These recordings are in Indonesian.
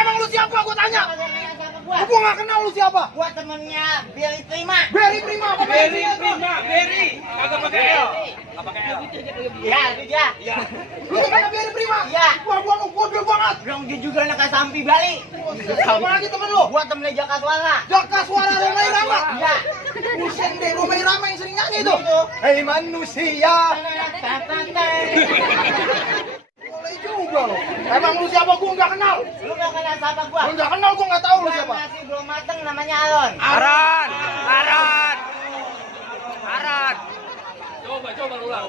Emang lu siapa? Gua tanya. Gua nggak kenal lu siapa. Gua temennya Berry Prima. Berry Prima apa? Berry Prima, Berry. Kagak pakai L. Kagak pakai L. Iya, itu dia. Iya. Lu temennya Berry Prima? Iya. Gua bodoh banget. Dong dia juga anak Sampi Bali. Siapa lagi temen lu? Gua temennya Jaka Suara. Jaka Suara Romai Rama. Iya. Buset deh, Romai Rama yang sering nyanyi itu. Hei manusia. Boleh juga lo. Emang lu siapa? Gua nggak kenal. Lu nggak kenal siapa gua? Lu nggak kenal, gua nggak tahu lu Gua siapa. masih belum mateng namanya Alon. Aran. Coba ulang.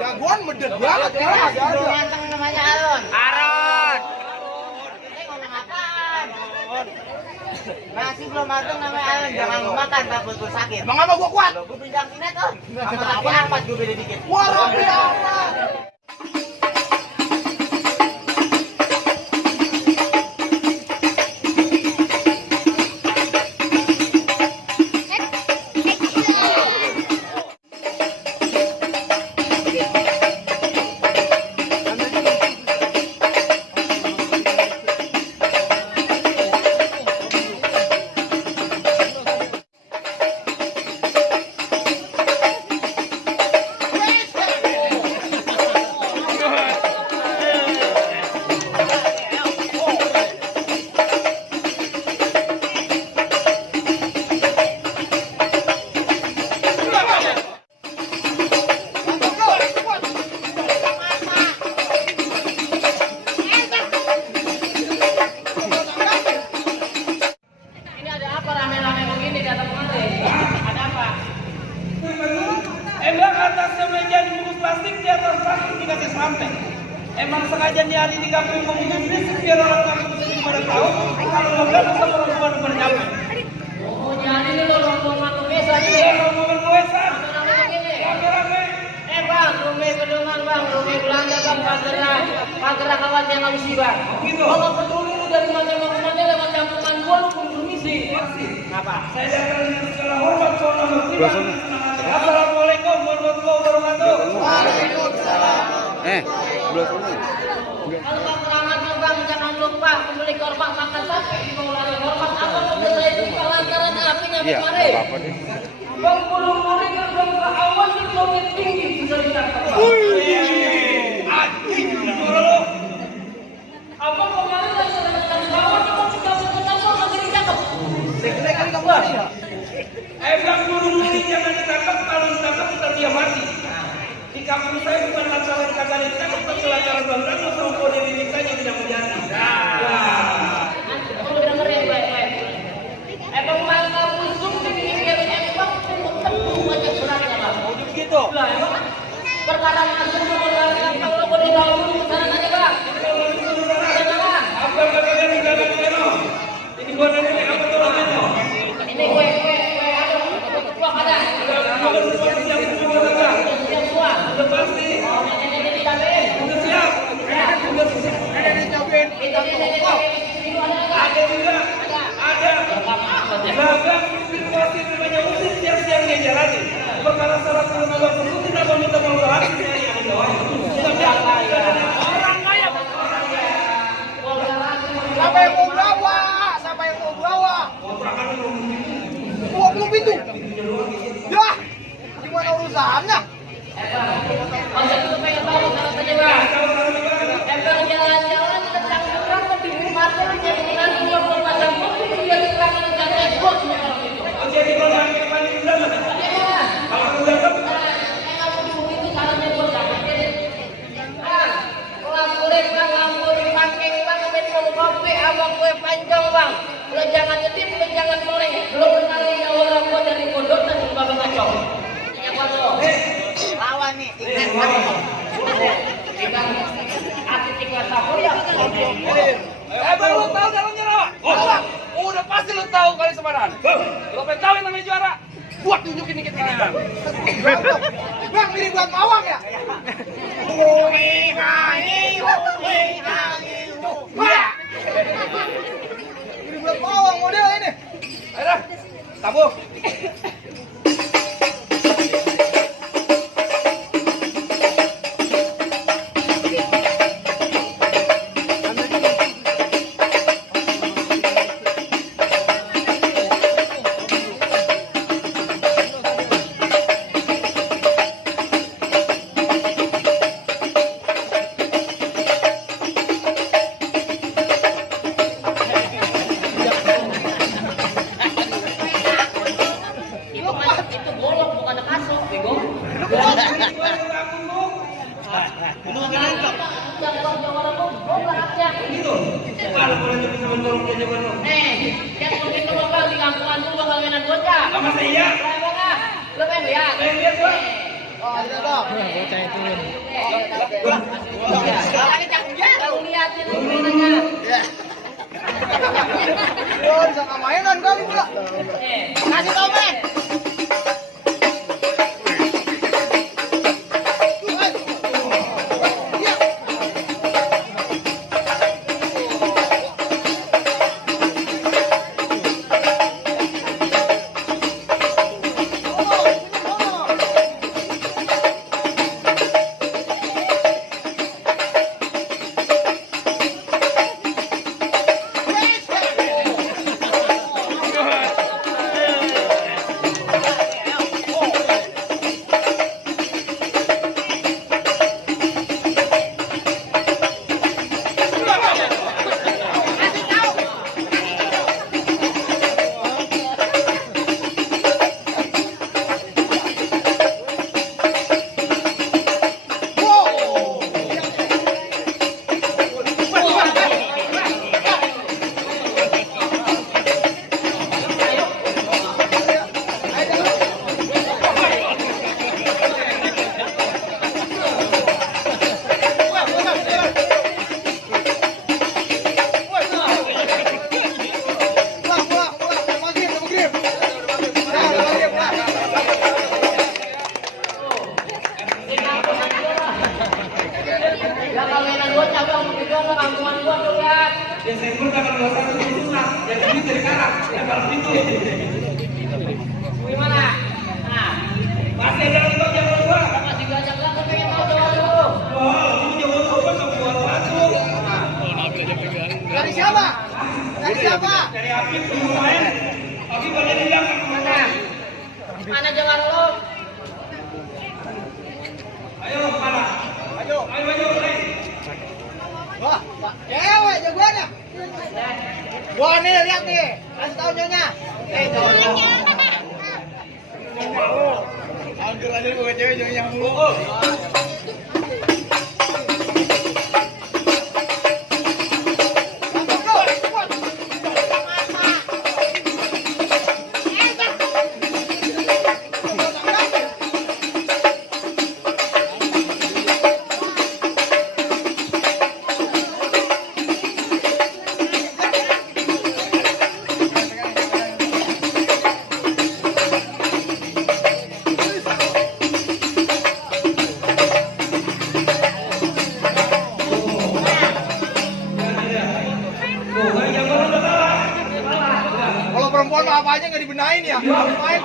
Jagoan medet banget ya. Masih belum mateng namanya Alon. Aran. Ngomong apaan? Masih belum mateng namanya Alon. Jangan lu makan takut lu sakit. Emang apa gua kuat? Gua bidang sinetron. Sama Raffi Ahmad gua beda dikit. Wah, Raffi Ahmad. Emang atasnya meja dibungkus plastik, di atas plastik dikasih sampai. Emang sengaja nyari di kampung ngomongin berisik biar orang kampung sini pada tahu kalau lebaran sama orang tua pada nyampe. Oh, jadi ini lo rombongan pemesan ini. Iya, ngomongin wesan. Rame-rame. Bang, rumah kedungan bang, rumah belanja bang, pagerak kawan yang habis bang. Gitu. Kalau peduli lu dari macam-macam lewat campuran gua lu pun permisi. Apa? Saya datang dengan segala hormat soal kita. Assalamualaikum warahmatullahi wabarakatuh. Waalaikumsalam. Kalau keterangan lu bang, jangan lupa membeli korban makan sampai di bawah lari korban. Apa mobil saya itu lantaran apinya kemarin? Bang belum mereka belum ke awal di kilometer tinggi sudah ditangkap. Anjing dulu. Abang kemarin lagi sedang bawah kita sudah ketemu lagi ditangkap. Dek-dekan kamu ya? Emang burung-burung jangan ditangkap, kalau ditangkap ntar dia mati. Di kampung saya bukan lantaran kagak ditangkap, tapi lantaran banggaan sama kode nikahnya tidak menjadi. Kamu dengerin baik-baik. Emang mangga busuk di pinggir embang temu banyak suratnya bang. Gitu. Lah emang perkara masuk kalau kau didahului sana aja bang. Apa katanya di dalam itu? Ini buat ini apa tuh namanya? Ini gue ada buah ada. Siap semua. Udah pasti. Ini ditambahin. Udah siap. Udah siap. Itu ada nggak? Ada juga. Ada. Dagang situasi namanya musik siang-siang dia jalani. Perkara salah menambah perlu tidak meminta maaf yang menjawab. Orang kaya. Siapa yang mau bawa? Siapa yang mau bawa? Kontrakan lu. 20 pintu. Ya, gimana urusannya? Masa itu pengen tahu salah saja bang. Emang jalan-jalan tentang kurang lebih market yang dua puluh macam kopi dia diterangkan dengan ekspor semua orang itu. Jadi kalau yang paling mudah kalau udah Yang aku dulu itu salahnya gue jangan jadi. Lampulin bang, lampulin pangking bang, minum kopi, abang gue panjang bang. Lo jangan ngetip, lo jangan meleng. Lo kenalin orang gue dari pondok dan di babak kacau. Yang lo. Lawan nih, ingat apa? Atik tinggal sabun ya. Bang, lu tahu jalannya apa? Udah pasti lu tahu kali Semarang. Lu pengen tahu yang namanya juara? Buat tunjukin dikit ini. Bang, ini buat mawang ya? Wah! Ini buat mawang model ini. Ayo, tabung. kalau boleh bisa mendorong dia jagoan lo. Yang begitu bakal di kampungan dulu bakal mainan bocah. Sama saya. Lo pengen lihat? Pengen lihat gua. Oh, ada dong. Kalau lihat itu mainannya. Oh, bisa nggak mainan kali pula. Kasih tau men. Yang saya pun akan melakukan itu susah. Yang ini dari kanan, yang baru itu. Gimana? Nah, Masih ada lagi yang kedua. masih gajah lah tapi yang mau jalan dulu. Wah, ini jago apa sama buat batu. Dari siapa? Dari siapa? Dari api lumayan. Api banyak di belakang. Mana? Mana jalan lo? Ayo mana? Ayo. Ayo ayo. Wah, cewek jagoannya. Wah, nih lihat nih. Kasih tahu nyonya. Nyonya. Hampir aja bukan cewek nyonya mulu. Kalau perempuan mah apa aja nggak dibenahin ya? Ngapain?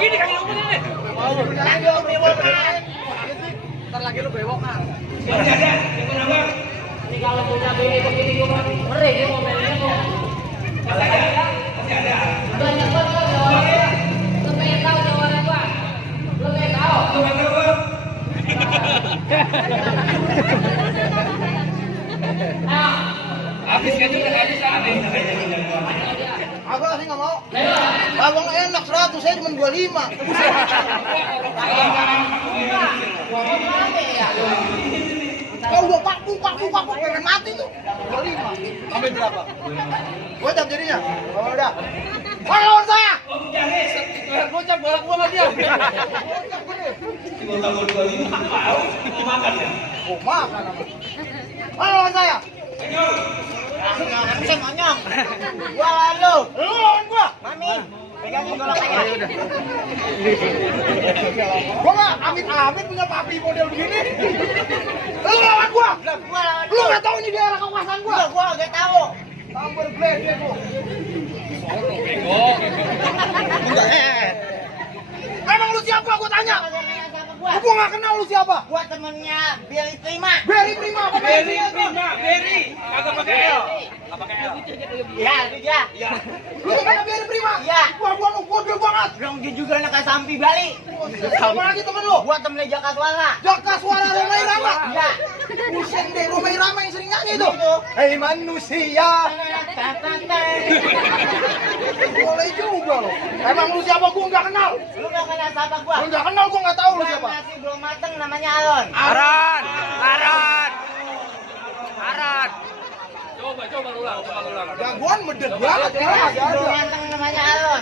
Gini kaki lu ini. Mau benahin dong, bewok kan. Ntar lagi lu bewok kan. Masih ada. Yang kenapa? Ini kalau punya bini begini gue ngeri dia mau mainnya kok. Masih ada. Masih ada. Banyak banget lo jawabannya. Lo pengen tahu jawabannya apa? Lo pengen tahu? Tuh kata gua. Nah, Habis kan udah habis kan. Aku sih nggak mau. Abang enak 100, saya cuma 25. Oh, udah paku, pengen mati tuh. 25. Ambil berapa? Gocap jadinya. Oh, udah. Lawan saya. Gocap balak gua sama dia. Gocap gede. Tahun 25 mau makan ya. Oh, makan apa? Lawan saya. Bisa monyong. Gua lu. Lu lawan gua. Mami, pegangin goloknya. Gua nggak amit-amit punya papi model begini. Lu lawan gua. Gua lawan Lu nggak tahu ini daerah kekuasaan gua. Gua enggak tahu. Sambar gledek lu. Emang lu siapa? Gua tanya. Gua Gua nggak kenal lu siapa. gua temennya Billy Prima. Beri Prima apa Beri Prima, Beri. Agak pakai L. Enggak pakai L. Iya, itu dia. Iya. Lu temennya Beri Prima? Iya. Gua lu gede banget. Dong dia juga anak kayak Sampi Bali. Siapa lagi temen lu? Gua temennya Jaka Suara. Jaka Suara Romai Rama. Iya. Buset deh, Romai Rama yang sering nyanyi itu. Hei manusia. Boleh juga lo. Emang lu siapa? Gua nggak kenal. Lu enggak kenal siapa gua? Lu nggak kenal, gua nggak tahu lu Gua siapa. masih belum mateng namanya Alon. Aran. Aran. Gede banget ya. Belum ganteng namanya Aron.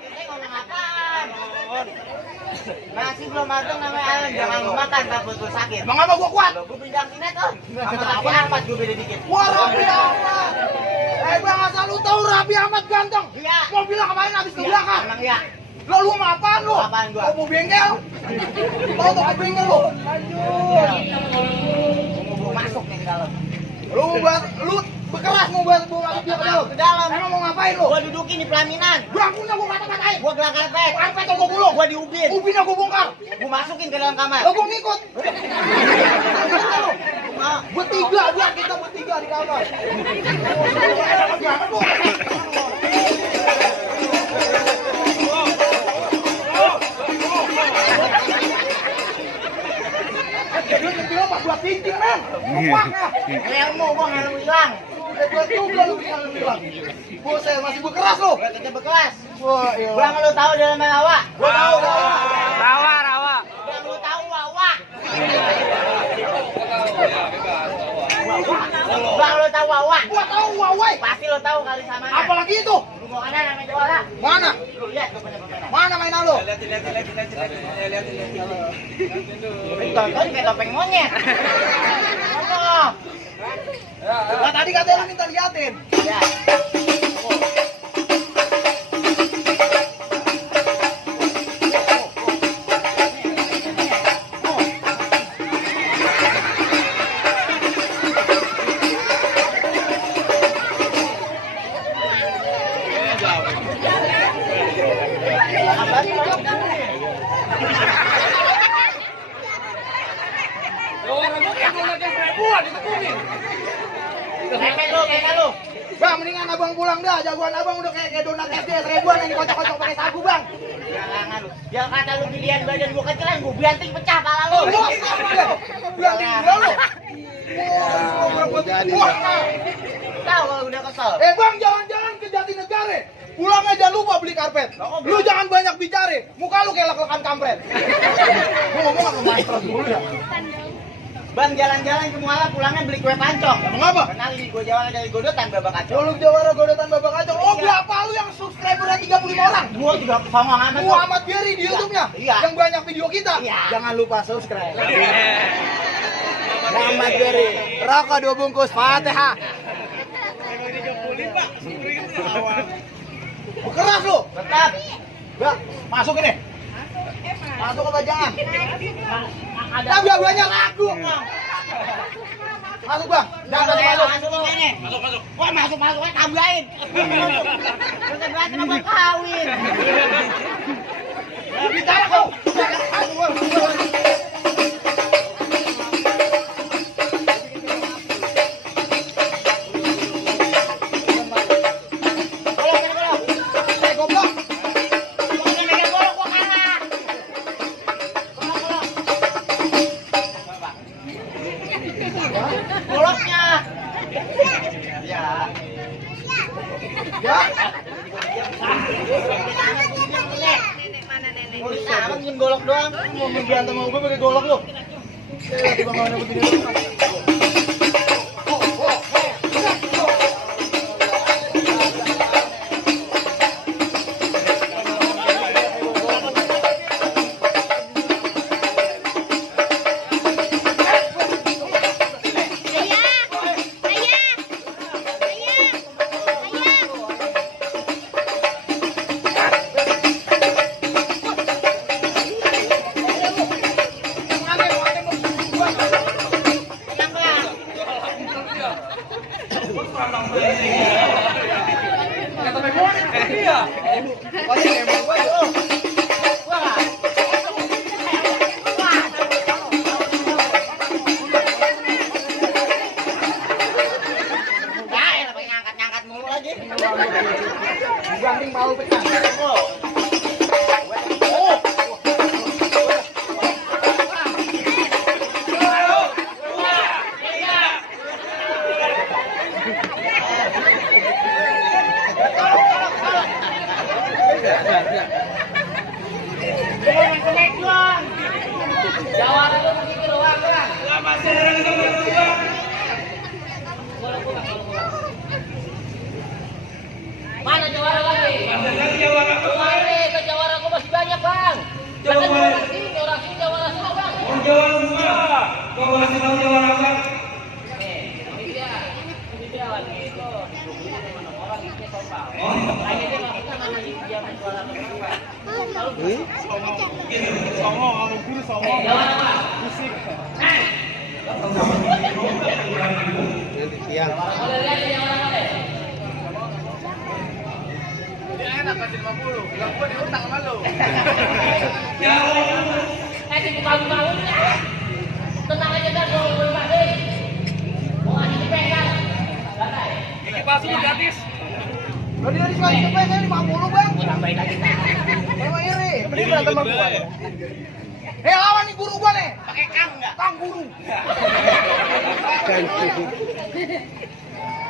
Ini ngomong apaan? Masih belum mateng namanya Aron. Jangan lu makan takut lu sakit. Emang apa gua kuat? Gue pindah sinetron. Sama Raffi Ahmad gue beda dikit. Wah, Raffi Ahmad. Bang, asal lu tahu Raffi Ahmad ganteng. Iya. Mau bilang kemarin habis ke belakang. Emang iya. Lu mau apaan lu? Apaan gua? Mau bengkel? Mau toko bengkel lu? Mau masuk nih ke dalam. Lu berkeras mau masuk dia ke dalam. Ke dalam. Emang mau ngapain lu? Gua dudukin di pelaminan. Belangkunya gua kata-katain. Gua gelang karpet. Karpet gua gulung. Gua diubin. Ubinnya gua bongkar. Gua masukin ke dalam kamar. Lo gua ngikut. Mau. Bertiga, kita bertiga di kamar. Jangan lu. Jadi kecil pas gua pincing, men. Kuaknya. Ilmu gua nggak hilang. Gua juga lu bisa bilang. Buset, masih berkeras lu. Gua tetep berkelas. Wah, iya. Bang lu tahu dalam rawa? Gua tahu. Bang lu tahu wawa? Bang lu tahu wawa? Gua tahu, wawai. Pasti lu tahu kali sama. Apalagi itu? Lu mau kanan sama juara. Mana? Lu lihat tuh bener-bener. Mana mainan lu? Tonton kayak topeng monyet. Ngomong. Nah, tadi katanya lu minta liatin. Ya. Kayak lu. Bang, mendingan abang pulang dah. Jagoan abang udah kayak donat SD seribuan yang dikocok-kocok pakai sagu, Bang. Jangan lu. Yang kata lu pilihan badan gua kecilan, gua bianting pecah pala lu. Bianting gua lu. Wah, Tahu kalau udah kesel. Bang, jalan-jalan ke Jatinegara. Pulangnya jangan lupa beli karpet. Lu jangan banyak bicara. Muka lu kayak lek-lekan kampret. Gua ngomong sama master dulu ya. Bang jalan-jalan ke Muala pulangnya beli kue pancong. Emang apa? Kenalin gua jawara dari Godotan Babak Kacau. Lu jawara godotan babak kacau. Oh, berapa lu yang subscribernya 35 orang? Gua juga sama amat. Muhammad Berry di YouTube-nya. Iya. Yang banyak video kita. Iya. Jangan lupa subscribe. Muhammad Berry. Rokok 2 bungkus. Fatihah. Keras lu. Tetap. Enggak, masuk ini. Masuk ke bajangan. Nah, biar-biarnya ragu. Masuk, Bang. Jangan masuk. Masuk ini. Masuk. Wah, masuk tambahin. Kita berarti mau kawin. Bicara kau. Goloknya. Ya. Ya. Nenek mana nenek? Ngulis amat bikin golok doang. Mau berantem sama gue pakai golok lu. Tiba nggak ada begini. Ganding mau pecah. Enak kasih 50. Bilang gua diutang sama lu. Tahun-tahun tenang aja kan kalau boleh pakai. Mau aja dipegang. Ini palsu gratis. Lo dia disuai itu saya 50, Bang. Tambahin lagi. Emang iri. Mending berantem sama gua. Lawan nih guru gua nih. Pakai kang enggak? Kang guru.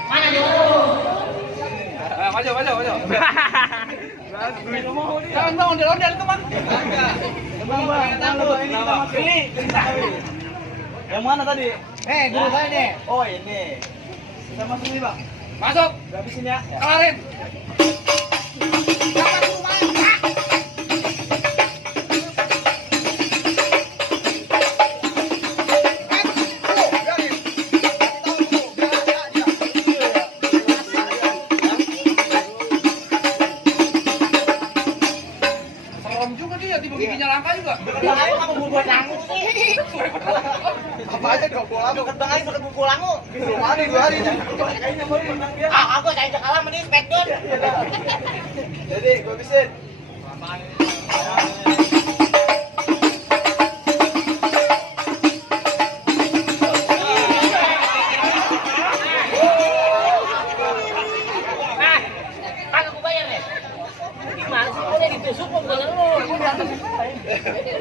Mana dulu? Maju. Jangan bang, ondel-ondel itu bang. Pilih. Yang mana tadi? Guru saya nih. Oh ini. Kita masuk nih bang. Masuk. Habisin ya. Kelarin. Jangan guru main. Serem juga dia, tiba giginya langka juga. Ayo kamu bubur langu sih. Apa aja dong bola tuh. Ketebang aja pakai bubur langu. Hari 2 hari. Aku cari kalah mending spekdon. Jadi gua habisin. Kan aku bayar deh. Gimana sih? Kok dia ditusuk kok bukan lu?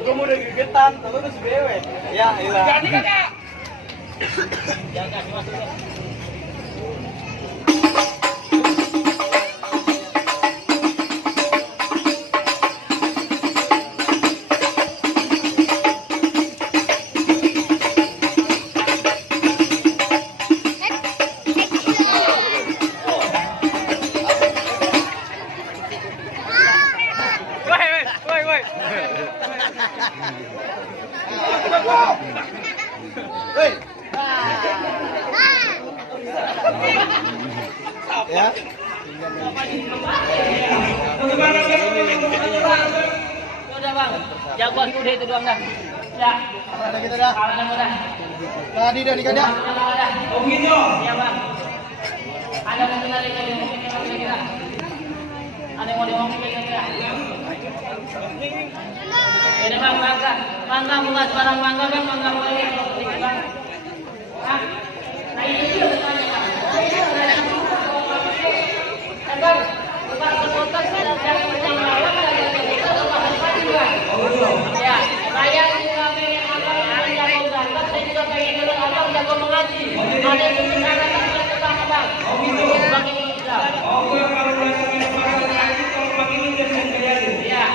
Gue mau udah gegetan, tapi lu sebewe. Ya, ilah. Ganti kakak. Jangan kasih masuknya. Woi. Hei. Ya. Udah bang, jagoan udah itu doang dah. Ya. Ada kita dah. Kalah udah. Tadi dah dikada. Iya bang. Ada yang lagi kira-kira. Ada yang mau diomongin kira-kira. Ini bang, mangga buka sebarang mangga kan, mangga boleh. Nah ini dia tanya kan. Bang, buka sekotak dan yang lawan ya, saya juga pengen abang jago berangkat, saya juga pengen dulu abang jago mengaji. Ada yang bisa kita pertama bang. Bang ini bisa. Ya.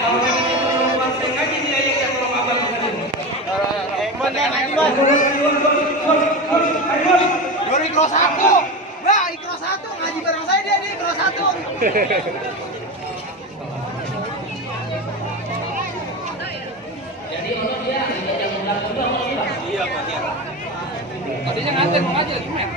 Baru ikro 1. Nah, ikro 1 ngaji bareng saya dia di ikro 1. Jadi untuk dia yang ulang kedua mau Iya, Pak. Tadinya nganter mau ngaji lagi, men.